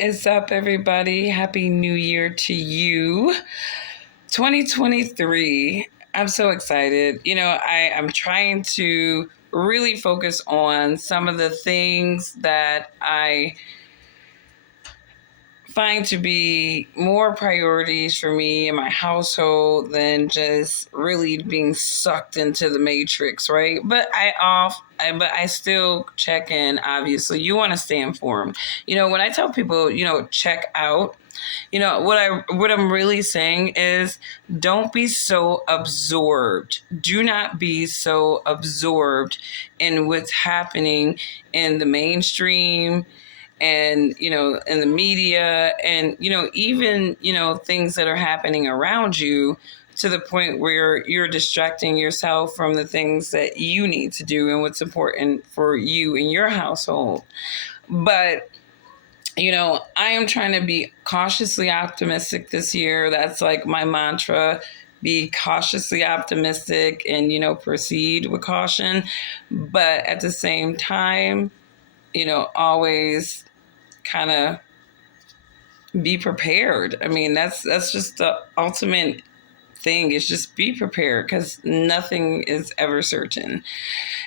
is up, everybody? Happy New Year to you. 2023. I'm so excited. I'm trying to really focus on some of the things that I find to be more priorities for me and my household than just really being sucked into the matrix, right? But I still check in. Obviously, you want to stay informed. When I tell people, check out, what I'm really saying is don't be so absorbed. Do not be so absorbed in what's happening in the mainstream and in the media and even things that are happening around you, to the point where you're distracting yourself from the things that you need to do and what's important for you and your household. But I am trying to be cautiously optimistic this year. That's like my mantra. Be cautiously optimistic and proceed with caution, but at the same time always kind of be prepared. I mean, that's just the ultimate thing, is just be prepared, because nothing is ever certain.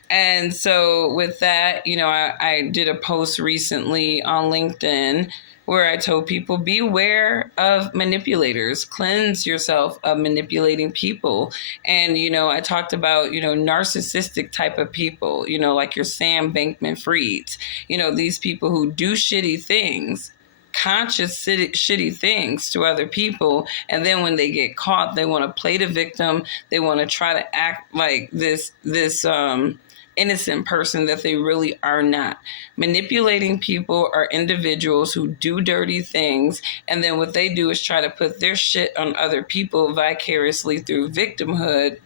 And so with that, I did a post recently on LinkedIn where I told people, beware of manipulators, cleanse yourself of manipulating people. And, I talked about, narcissistic type of people, like your Sam Bankman-Frieds, these people who do shitty things, conscious shitty things to other people, and then when they get caught, they want to play the victim. They want to try to act like this innocent person that they really are not. Manipulating people are individuals who do dirty things, and then what they do is try to put their shit on other people vicariously through victimhood.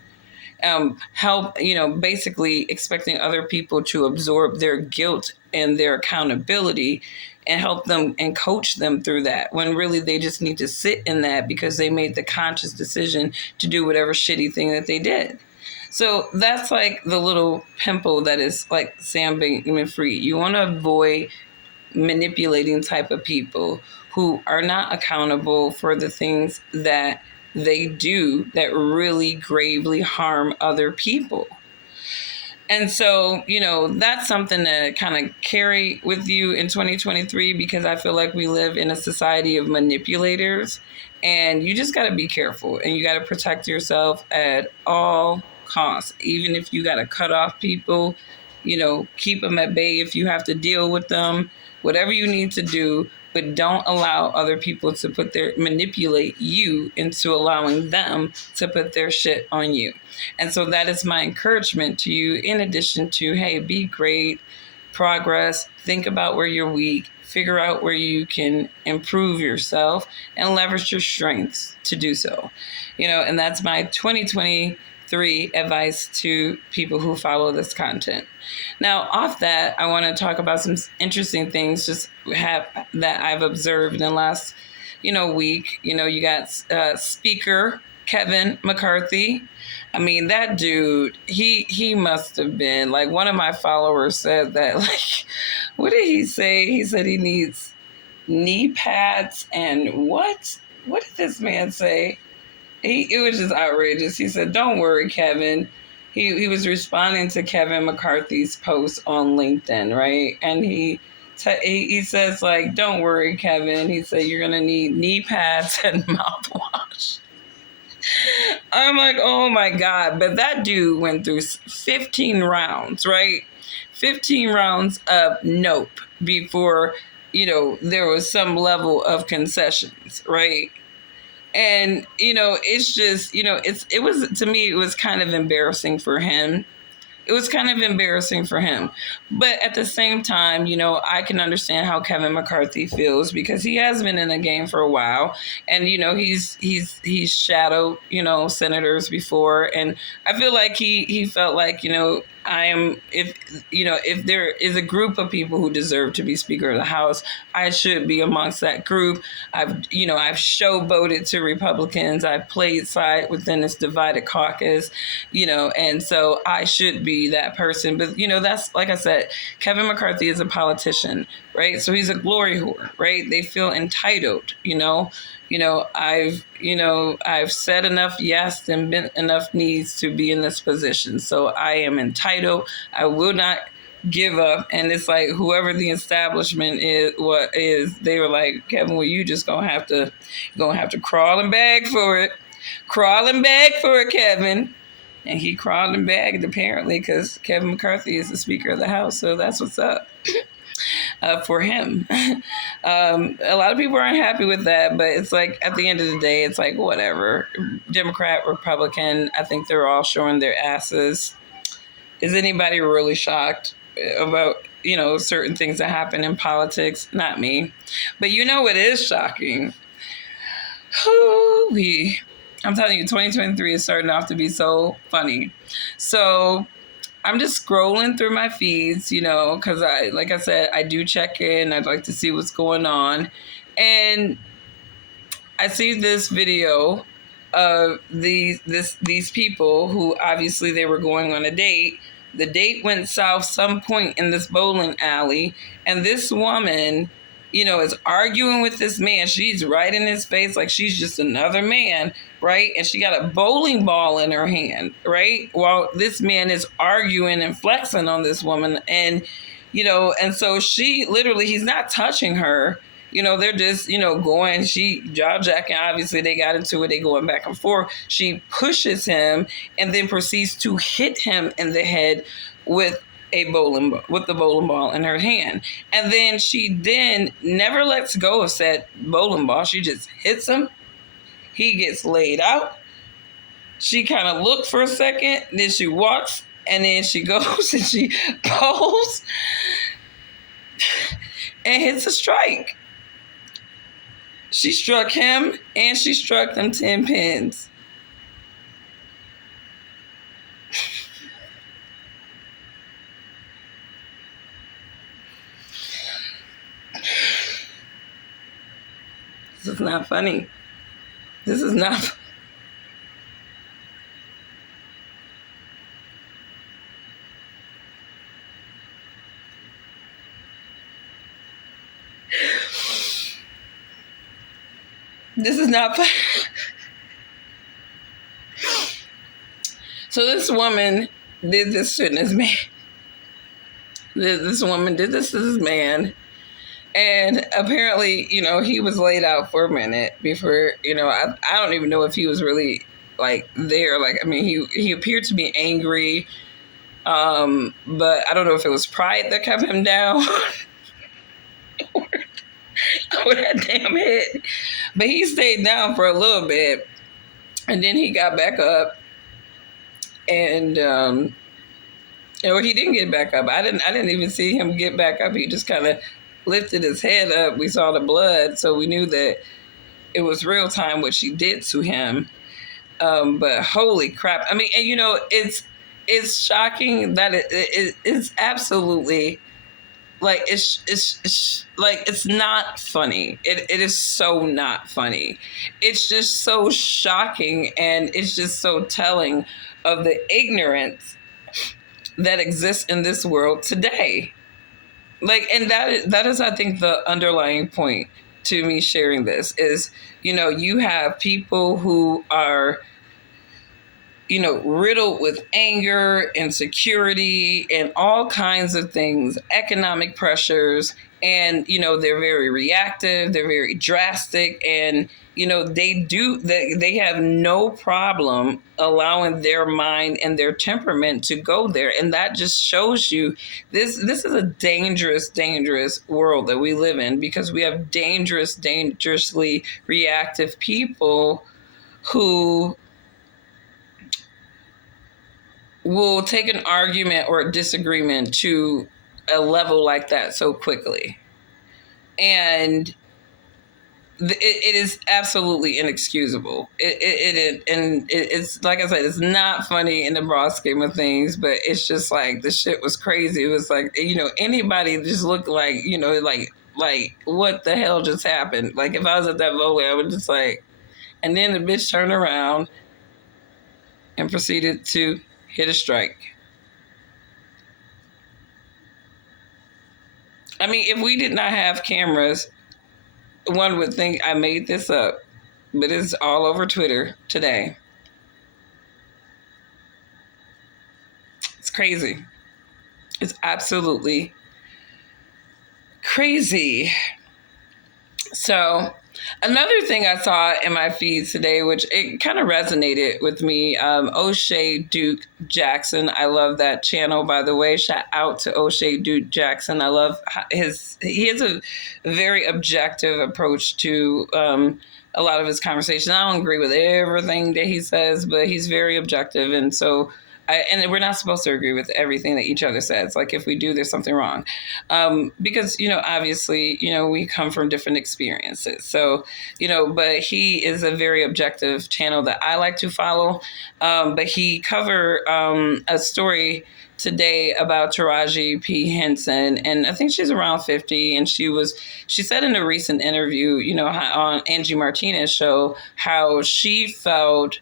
Basically expecting other people to absorb their guilt and their accountability and help them and coach them through that, when really they just need to sit in that because they made the conscious decision to do whatever shitty thing that they did. So that's like the little pimple that is like Sam Bankman-Fried. You want to avoid manipulating type of people who are not accountable for the things that they do that really gravely harm other people. And so, that's something to kind of carry with you in 2023, because I feel like we live in a society of manipulators, and you just got to be careful, and you got to protect yourself at all costs. Even if you got to cut off people, keep them at bay if you have to deal with them, whatever you need to do. But don't allow other people to manipulate you into allowing them to put their shit on you. And so that is my encouragement to you, in addition to, hey, be great, progress, think about where you're weak, figure out where you can improve yourself, and leverage your strengths to do so. And that's my 2023 advice to people who follow this content. Now, off that, I want to talk about some interesting things that I've observed in the last, week. You got Speaker Kevin McCarthy. I mean, that dude, he must have been, like, one of my followers said that, like, what did he say? He said he needs knee pads and what? What did this man say? It was just outrageous. He said, don't worry, Kevin. He was responding to Kevin McCarthy's post on LinkedIn, right? And he says, like, don't worry, Kevin. He said, you're going to need knee pads and mouthwash. I'm like, oh, my God. But that dude went through 15 rounds, right? 15 rounds of nope before, there was some level of concessions, right? And, it's just, to me, it was kind of embarrassing for him. It was kind of embarrassing for him. But at the same time, I can understand how Kevin McCarthy feels, because he has been in the game for a while. And, he's shadowed, senators before. And I feel like he felt like, I am, if there is a group of people who deserve to be Speaker of the House, I should be amongst that group. I've showboated to Republicans. I've played side within this divided caucus, and so I should be that person. But, that's, like I said, Kevin McCarthy is a politician, right? So he's a glory whore, right? They feel entitled, I've said enough yes and bent enough knees to be in this position. So I am entitled. I will not give up. And it's like whoever the establishment is, they were like, Kevin, well, you just gonna have to crawl and beg for it. Crawl and beg for it, Kevin. And he crawled and begged, apparently, because Kevin McCarthy is the Speaker of the House. So that's what's up. For him. A lot of people aren't happy with that, but it's like at the end of the day, it's like whatever. Democrat, Republican, I think they're all showing their asses. Is anybody really shocked about, certain things that happen in politics? Not me. But what is shocking? I'm telling you, 2023 is starting off to be so funny. So I'm just scrolling through my feeds, because like I said, I do check in. I'd like to see what's going on. And I see this video of these people who obviously they were going on a date. The date went south some point in this bowling alley. And this woman, is arguing with this man. She's right in his face like she's just another man, right? And she got a bowling ball in her hand, right? While this man is arguing and flexing on this woman. And, and so he's not touching her. They're just, going, jaw jacking. Obviously, they got into it. They going back and forth. She pushes him and then proceeds to hit him in the head with the bowling ball in her hand. And then she never lets go of said bowling ball. She just hits him. He gets laid out. She kind of looked for a second. Then she walks and then she goes and she bowls and hits a strike. She struck him and she struck them 10 pins. This is not funny. This is not. This is not funny. So this woman did this to this man. This woman did this to this man. And apparently, he was laid out for a minute before, I don't even know if he was really like there. Like, I mean, he appeared to be angry. But I don't know if it was pride that kept him down or that damn hit. But he stayed down for a little bit and then he got back up and, or he didn't get back up. I didn't even see him get back up. He just kind of lifted his head up. We saw the blood, so we knew that it was real time what she did to him. But holy crap! I mean, and it's shocking that it's absolutely like it's like it's not funny. It is so not funny. It's just so shocking, and it's just so telling of the ignorance that exists in this world today. Like, and that is, I think, the underlying point to me sharing this is, you have people who are, riddled with anger, insecurity, and all kinds of things, economic pressures, and, they're very reactive, they're very drastic, and, they have no problem allowing their mind and their temperament to go there. And that just shows you this is a dangerous, dangerous world that we live in, because we have dangerously reactive people who will take an argument or a disagreement to a level like that so quickly. And it is absolutely inexcusable. It's like I said, it's not funny in the broad scheme of things, but it's just like the shit was crazy. It was like, anybody just looked like, like what the hell just happened? Like if I was at that moment, I would just like, and then the bitch turned around and proceeded to hit a strike. I mean, if we did not have cameras, one would think I made this up, but it's all over Twitter today. It's crazy. It's absolutely crazy. So, another thing I saw in my feed today, which it kind of resonated with me, O'Shea Duke Jackson. I love that channel, by the way. Shout out to O'Shea Duke Jackson. I love he has a very objective approach to a lot of his conversations. I don't agree with everything that he says, but he's very objective. And so, and we're not supposed to agree with everything that each other says. Like if we do, there's something wrong, because obviously we come from different experiences. So but he is a very objective channel that I like to follow. But he covered a story today about Taraji P. Henson, and I think she's around 50, and she said in a recent interview, on Angie Martinez's show, how she felt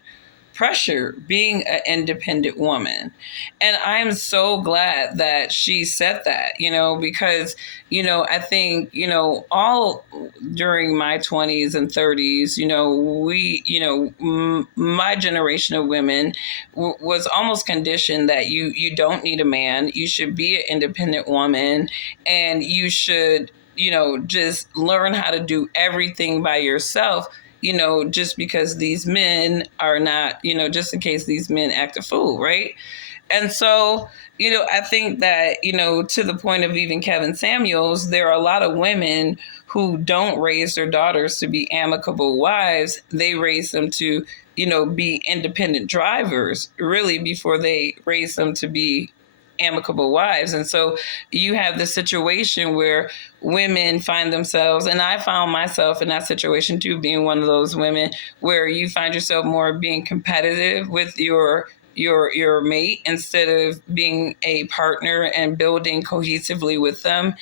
pressure being an independent woman. And I'm so glad that she said that, because, I think, all during my 20s and 30s, my generation of women was almost conditioned that you don't need a man. You should be an independent woman, and you should, just learn how to do everything by yourself, just because these men are not, just in case these men act a fool, right? And so, I think that, to the point of even Kevin Samuels, there are a lot of women who don't raise their daughters to be amicable wives. They raise them to, be independent drivers, really, before they raise them to be amicable wives. And so you have the situation where women find themselves, and I found myself in that situation too, being one of those women where you find yourself more being competitive with your mate instead of being a partner and building cohesively with them.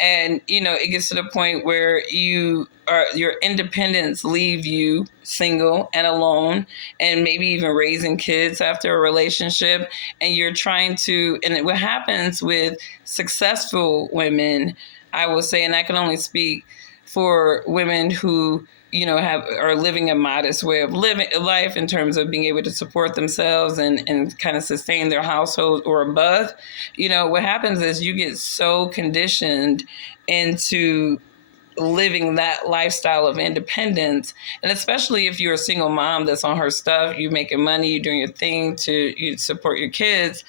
And it gets to the point where your independence leave you single and alone, and maybe even raising kids after a relationship. And you're trying to, and what happens with successful women, I will say, and I can only speak for women who are living a modest way of living life in terms of being able to support themselves and kind of sustain their household or above. What happens is you get so conditioned into living that lifestyle of independence, and especially if you're a single mom that's on her stuff, you're making money, you're doing your thing you support your kids.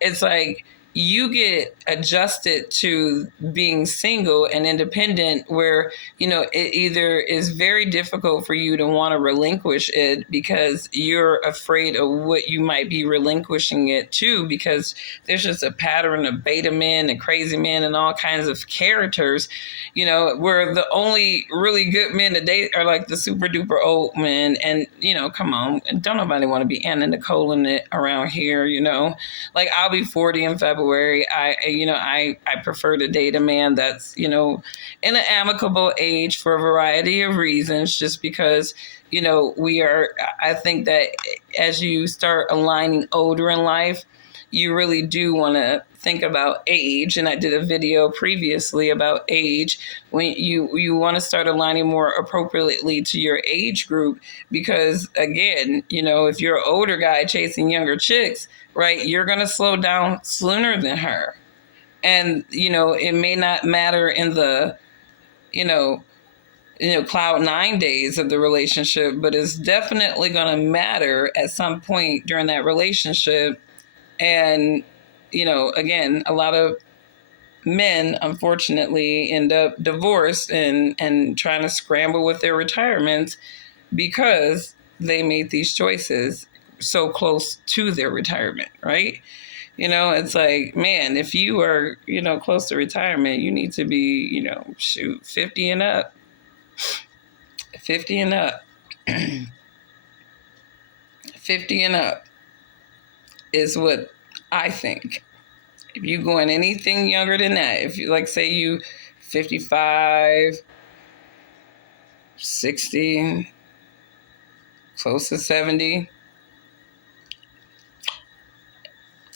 It's like you get adjusted to being single and independent, where it either is very difficult for you to want to relinquish it because you're afraid of what you might be relinquishing it to, because there's just a pattern of beta men and crazy men and all kinds of characters, where the only really good men to date are like the super duper old men. And come on, don't nobody want to be Anna Nicole in it around here. Like I'll be 40 in February. I prefer to date a man that's, in an amicable age for a variety of reasons, just because, I think that as you start aligning older in life, you really do want to think about age. And I did a video previously about age, when you want to start aligning more appropriately to your age group, because again, if you're an older guy chasing younger chicks, right, you're going to slow down sooner than her. And, it may not matter in the, cloud 9 days of the relationship, but it's definitely going to matter at some point during that relationship. And, again, a lot of men, unfortunately, end up divorced and trying to scramble with their retirements because they made these choices so close to their retirement, right? It's like, man, if you are, close to retirement, you need to be, 50 and up. 50 and up. 50 and up is what I think. If you going anything younger than that, if you like say you 55, 60, close to 70,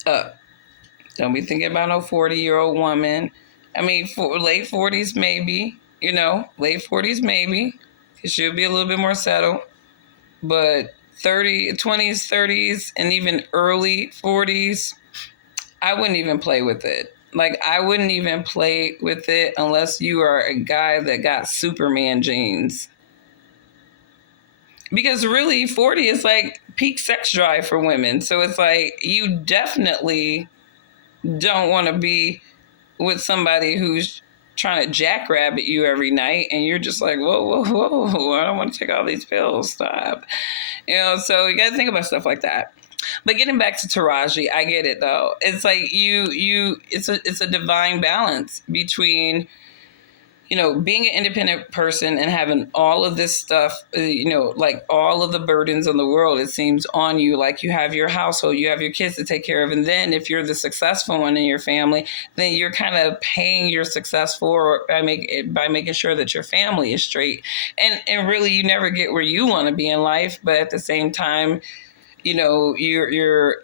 up. Don't be thinking about no 40-year-old woman. I mean, for late 40s maybe, late 40s maybe. It should be a little bit more settled. But 20s, 30s, and even early 40s, I wouldn't even play with it. Like, I wouldn't even play with it unless you are a guy that got Superman genes. Because really, 40 is like peak sex drive for women. So it's like, you definitely don't want to be with somebody who's trying to jackrabbit you every night and you're just like, whoa, whoa, whoa, I don't want to take all these pills, stop. So you got to think about stuff like that. But getting back to Taraji, I get it though. It's like it's a divine balance between, being an independent person and having all of this stuff, like all of the burdens in the world, it seems on you. Like you have your household, you have your kids to take care of. And then if you're the successful one in your family, then you're kind of paying your success by making sure that your family is straight. And really, you never get where you want to be in life. But at the same time, you're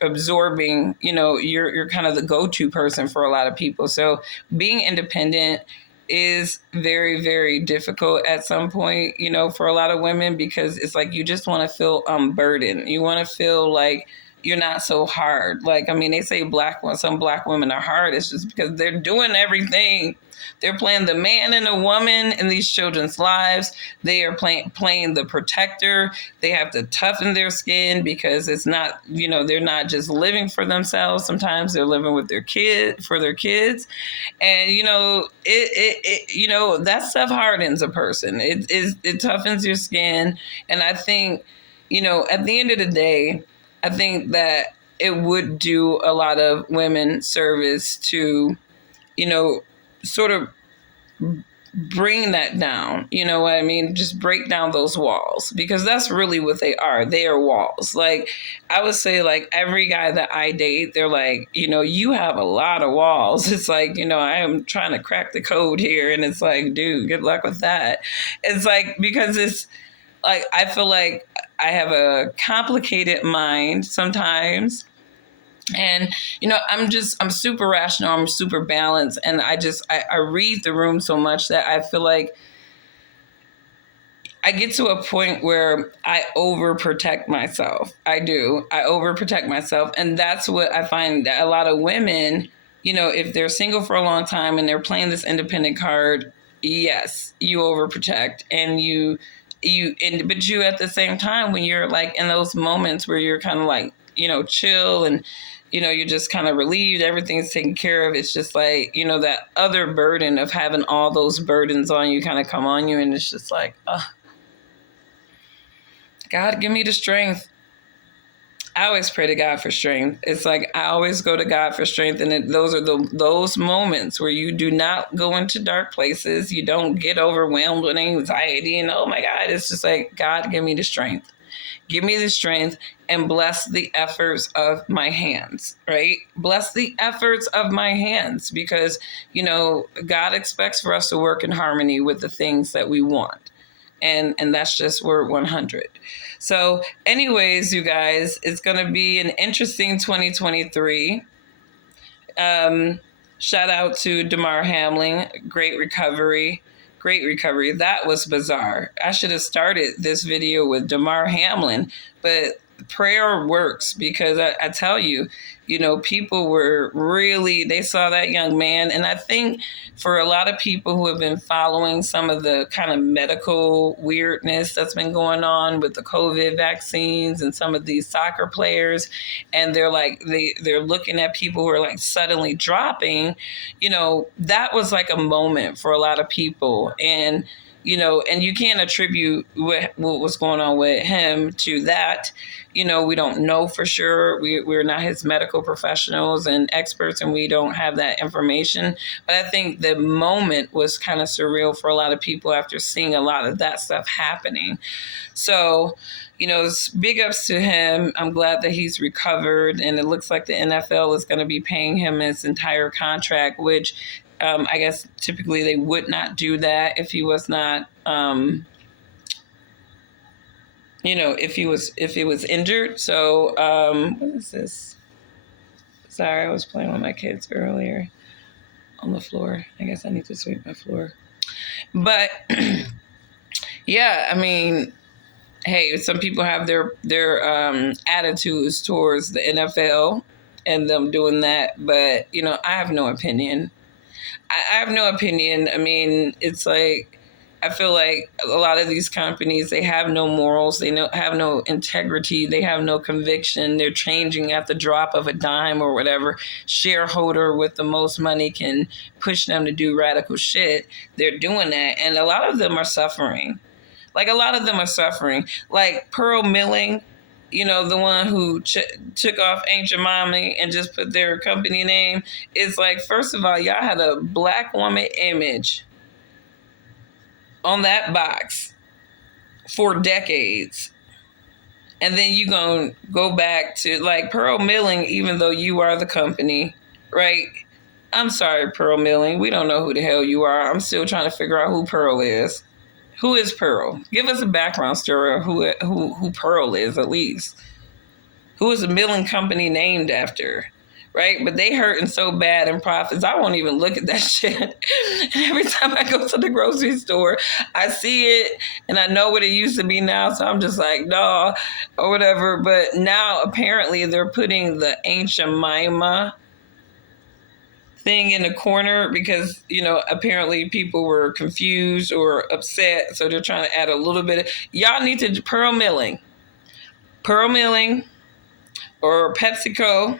absorbing, you're kind of the go-to person for a lot of people. So being independent is very, very difficult at some point, for a lot of women, because it's like you just want to feel unburdened. You want to feel like you're not so hard. Like, I mean, they say some black women are hard. It's just because they're doing everything. They're playing the man and the woman in these children's lives. They are playing the protector. They have to toughen their skin because it's not, they're not just living for themselves. Sometimes they're living with their kids. And, that stuff hardens a person. It toughens your skin. And I think, at the end of the day, I think that it would do a lot of women service to, sort of bring that down. You know what I mean? Just break down those walls, because that's really what they are. They are walls. Like, I would say, like, every guy that I date, they're like, you have a lot of walls. It's like, I am trying to crack the code here. And it's like, dude, good luck with that. It's like, because it's like, I feel like I have a complicated mind sometimes. And, I'm super rational. I'm super balanced. And I read the room so much that I feel like I get to a point where I overprotect myself. I do. I overprotect myself. And that's what I find that a lot of women, if they're single for a long time and they're playing this independent card, yes, you overprotect. And but you at the same time, when you're like in those moments where you're kind of like, chill and, you're just kind of relieved, everything's taken care of. It's just like, that other burden of having all those burdens on you kind of come on you. And it's just like, God, give me the strength. I always pray to God for strength. It's like, I always go to God for strength. And those are those moments where you do not go into dark places. You don't get overwhelmed with anxiety and, oh my God, it's just like, God, give me the strength. Give me the strength and bless the efforts of my hands, right? Bless the efforts of my hands, because, God expects for us to work in harmony with the things that we want. And that's just word 100. So anyways, you guys, it's going to be an interesting 2023. Shout out to Demar Hamlin. Great recovery. That was bizarre. I should have started this video with Demar Hamlin, but prayer works, because I tell you, people were really, they saw that young man. And I think for a lot of people who have been following some of the kind of medical weirdness that's been going on with the COVID vaccines and some of these soccer players, and they're like, they're looking at people who are like suddenly dropping, that was like a moment for a lot of people. And And you can't attribute what was going on with him to that. We don't know for sure. We're not his medical professionals and experts, and we don't have that information. But I think the moment was kind of surreal for a lot of people after seeing a lot of that stuff happening. So, it's big ups to him. I'm glad that he's recovered, and it looks like the NFL is going to be paying him his entire contract, which I guess typically they would not do that if he was not, if he was injured. So, what is this? Sorry, I was playing with my kids earlier on the floor. I guess I need to sweep my floor. But yeah, I mean, hey, some people have their attitudes towards the NFL and them doing that, but I have no opinion. I have no opinion. I mean, it's like, I feel like a lot of these companies, they have no morals. They have no integrity. They have no conviction. They're changing at the drop of a dime or whatever. Shareholder with the most money can push them to do radical shit. They're doing that. And a lot of them are suffering. Like Pearl Milling, the one who took off Ancient Mommy and just put their company name. It's like, first of all, y'all had a black woman image on that box for decades. And then you gonna go back to like Pearl Milling, even though you are the company, right? I'm sorry, Pearl Milling. We don't know who the hell you are. I'm still trying to figure out who Pearl is. Who is Pearl? Give us a background story of who Pearl is, at least. Who is the milling company named after? Right? But they hurting so bad in profits, I won't even look at that shit. And every time I go to the grocery store, I see it and I know what it used to be now. So I'm just like, no, or whatever. But now apparently they're putting the Ancient Mima thing in the corner because, apparently people were confused or upset. So they're trying to add a little bit of, y'all need to, Pearl Milling or PepsiCo,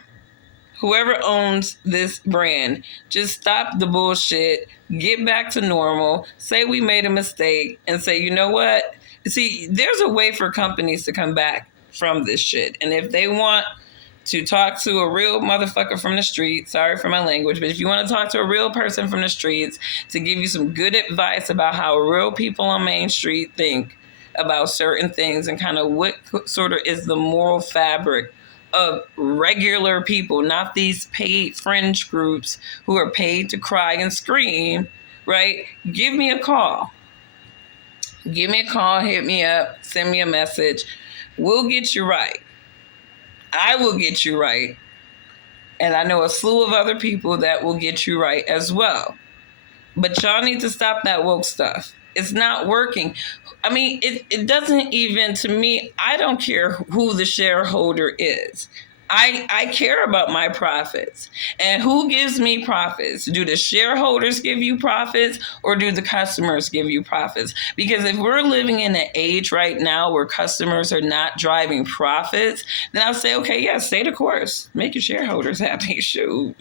whoever owns this brand, just stop the bullshit, get back to normal, say we made a mistake, and say, you know what? See, there's a way for companies to come back from this shit. And if they want to talk to a real motherfucker from the street, sorry for my language, but if you want to talk to a real person from the streets to give you some good advice about how real people on Main Street think about certain things and kind of what sort of is the moral fabric of regular people, not these paid fringe groups who are paid to cry and scream, right? Give me a call. Hit me up, send me a message. We'll get you right. I will get you right. And I know a slew of other people that will get you right as well. But y'all need to stop that woke stuff. It's not working. I mean, it doesn't even, to me, I don't care who the shareholder is. I care about my profits. And who gives me profits? Do the shareholders give you profits or do the customers give you profits? Because if we're living in an age right now where customers are not driving profits, then I'll say, okay, yeah, stay the course. Make your shareholders happy. Shoot.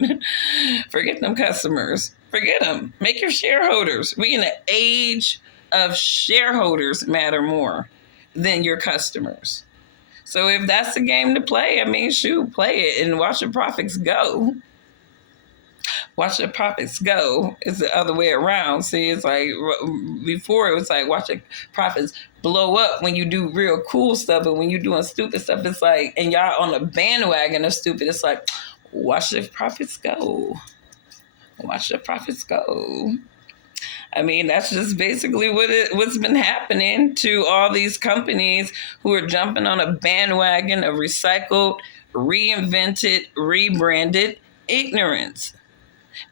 Forget them customers. Forget them. Make your shareholders. We in an age of shareholders matter more than your customers. So if that's the game to play, I mean, shoot, play it and watch the profits go. Watch the profits go. It's the other way around. See, it's like before it was like watch the profits blow up when you do real cool stuff, but when you're doing stupid stuff, it's like, and y'all on the bandwagon of stupid, it's like, watch the profits go. Watch the profits go. I mean, that's just basically what's been happening to all these companies who are jumping on a bandwagon of recycled, reinvented, rebranded ignorance.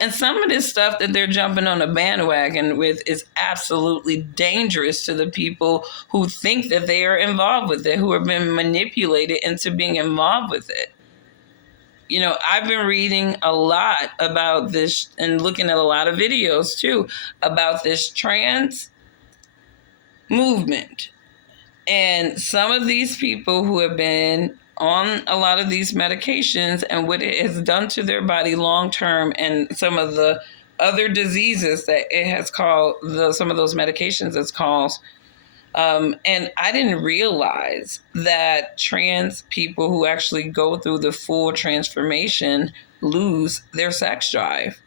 And some of this stuff that they're jumping on a bandwagon with is absolutely dangerous to the people who think that they are involved with it, who have been manipulated into being involved with it. I've been reading a lot about this and looking at a lot of videos too about this trans movement. And some of these people who have been on a lot of these medications and what it has done to their body long term, and some of the other diseases that it has caused, some of those medications it's caused. And I didn't realize that trans people who actually go through the full transformation lose their sex drive.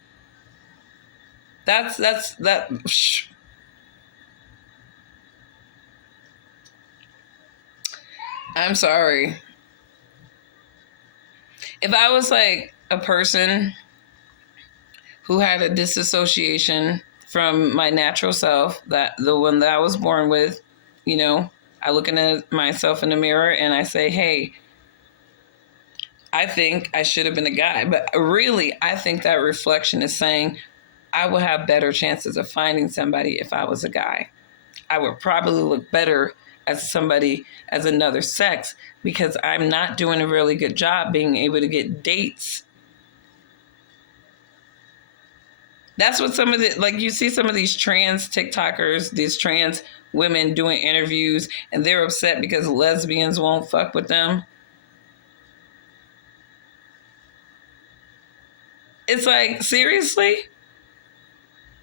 That. I'm sorry. If I was like a person who had a disassociation from my natural self, that the one that I was born with, I look at myself in the mirror and I say, hey, I think I should have been a guy. But really, I think that reflection is saying I would have better chances of finding somebody if I was a guy. I would probably look better as somebody as another sex because I'm not doing a really good job being able to get dates. That's what some of the, like, you see some of these trans TikTokers, these trans women doing interviews, and they're upset because lesbians won't fuck with them. It's like, seriously?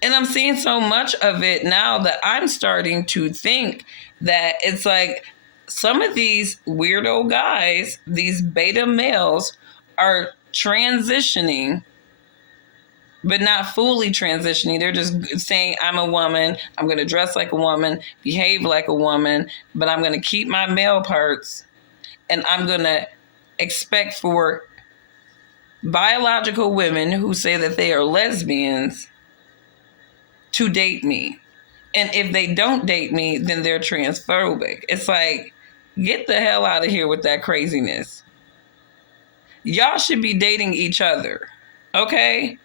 And I'm seeing so much of it now that I'm starting to think that it's like some of these weirdo guys, these beta males, are transitioning, but not fully transitioning. They're just saying, I'm a woman, I'm going to dress like a woman, behave like a woman, but I'm going to keep my male parts, and I'm going to expect for biological women who say that they are lesbians to date me. And if they don't date me, then they're transphobic. It's like, get the hell out of here with that craziness. Y'all should be dating each other, okay?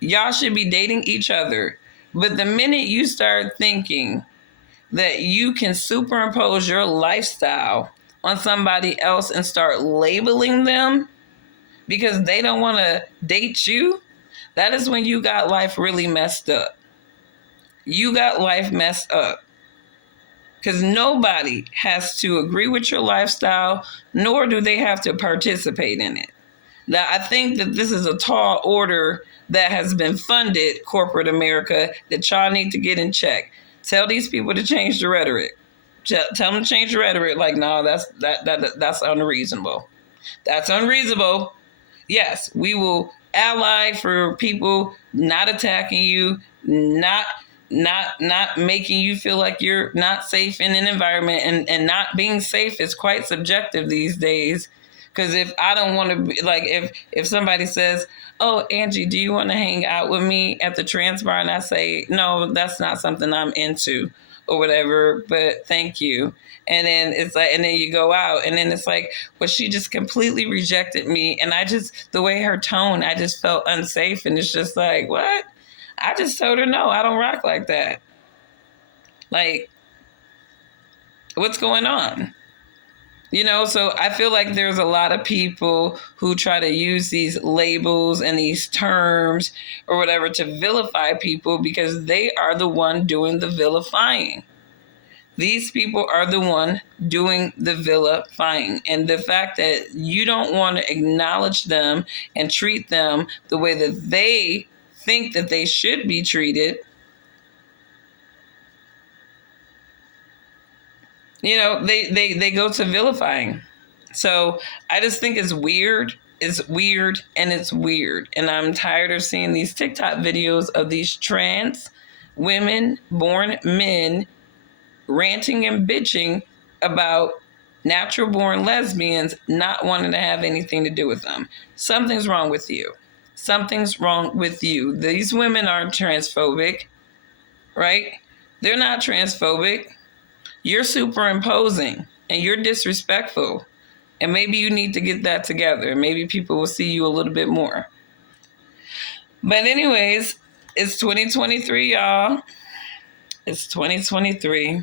Y'all should be dating each other. But the minute you start thinking that you can superimpose your lifestyle on somebody else and start labeling them because they don't want to date you, that is when you got life really messed up. You got life messed up. Because nobody has to agree with your lifestyle, nor do they have to participate in it. Now, I think that this is a tall order that has been funded, corporate America, that y'all need to get in check. Tell these people to change the rhetoric. Tell them to change the rhetoric. Like, no, that's unreasonable. That's unreasonable. Yes, we will ally for people not attacking you, not making you feel like you're not safe in an environment, and not being safe is quite subjective these days. Because if I don't want to be like, if somebody says, oh, Angie, do you want to hang out with me at the trans bar? And I say, no, that's not something I'm into or whatever, but thank you. And then it's like, and then you go out and then it's like, well, she just completely rejected me. And the way her tone, I just felt unsafe. And it's just like, what? I just told her, no, I don't rock like that. Like, what's going on? So I feel like there's a lot of people who try to use these labels and these terms or whatever to vilify people because they are the one doing the vilifying. These people are the one doing the vilifying. And the fact that you don't want to acknowledge them and treat them the way that they think that they should be treated, they go to vilifying. So I just think it's weird. It's weird and it's weird. And I'm tired of seeing these TikTok videos of these trans women, born men, ranting and bitching about natural born lesbians not wanting to have anything to do with them. Something's wrong with you. Something's wrong with you. These women aren't transphobic, right? They're not transphobic. You're superimposing and you're disrespectful. And maybe you need to get that together. Maybe people will see you a little bit more. But anyways, it's 2023, y'all. It's 2023.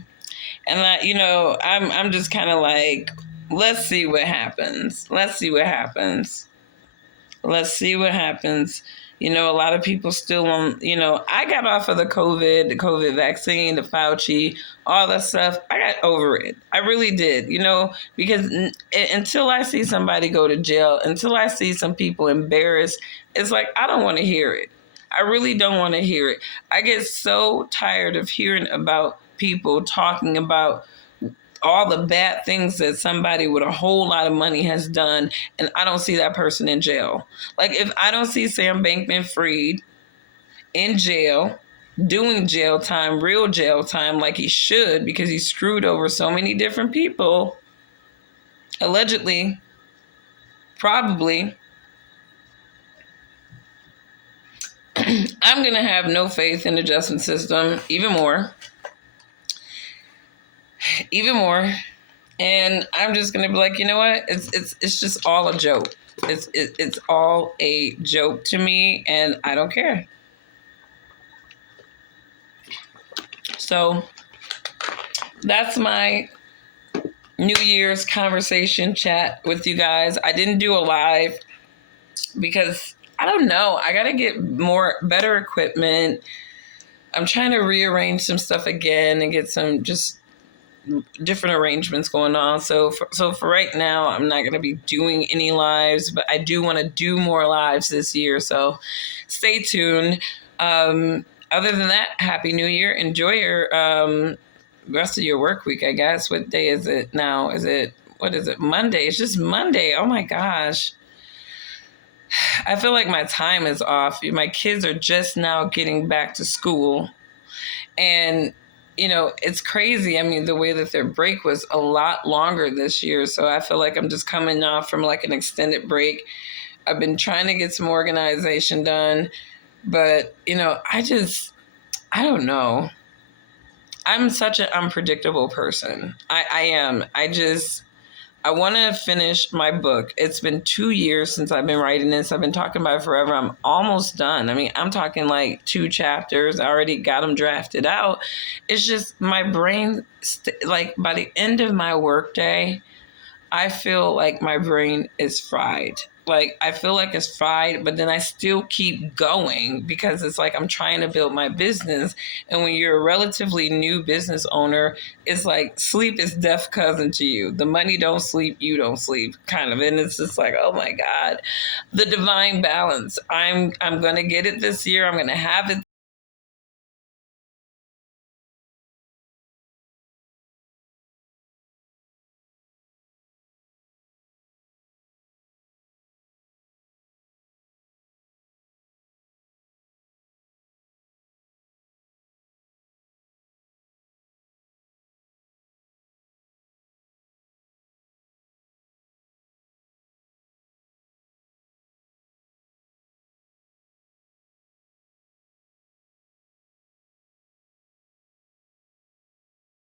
And I'm just kind of like, let's see what happens. Let's see what happens. Let's see what happens. A lot of people still on, I got off of the COVID vaccine, the Fauci, all that stuff. I got over it. I really did, because until I see somebody go to jail, until I see some people embarrassed, it's like, I don't want to hear it. I really don't want to hear it. I get so tired of hearing about people talking about all the bad things that somebody with a whole lot of money has done, and I don't see that person in jail. Like, if I don't see Sam Bankman-Fried in jail, doing jail time, real jail time, like he should, because he screwed over so many different people, allegedly, probably, I'm going to have no faith in the justice system even more. And I'm just going to be like, you know what? It's just all a joke. It's all a joke to me, and I don't care. So that's my New Year's conversation chat with you guys. I didn't do a live because I don't know. I got to get better equipment. I'm trying to rearrange some stuff again and get some just different arrangements going on. So for right now, I'm not going to be doing any lives, but I do want to do more lives this year. So stay tuned. Other than that, Happy New Year. Enjoy your rest of your work week, I guess. What day is it now? What is it? Monday. It's just Monday. Oh my gosh. I feel like my time is off. My kids are just now getting back to school. And, you know, it's crazy. I mean, the way that their break was a lot longer this year. So I feel like I'm just coming off from like an extended break. I've been trying to get some organization done. But, you know, I don't know. I'm such an unpredictable person. I am. I want to finish my book. It's been 2 years since I've been writing this. I've been talking about it forever. I'm almost done. I mean, I'm talking like 2 chapters. I already got them drafted out. It's just my brain, like by the end of my workday, I feel like my brain is fried. Like, I feel like it's fried, but then I still keep going because it's like I'm trying to build my business. And when you're a relatively new business owner, it's like sleep is death cousin to you. The money don't sleep, you don't sleep, kind of. And it's just like, oh my God, the divine balance. I'm going to get it this year. I'm going to have it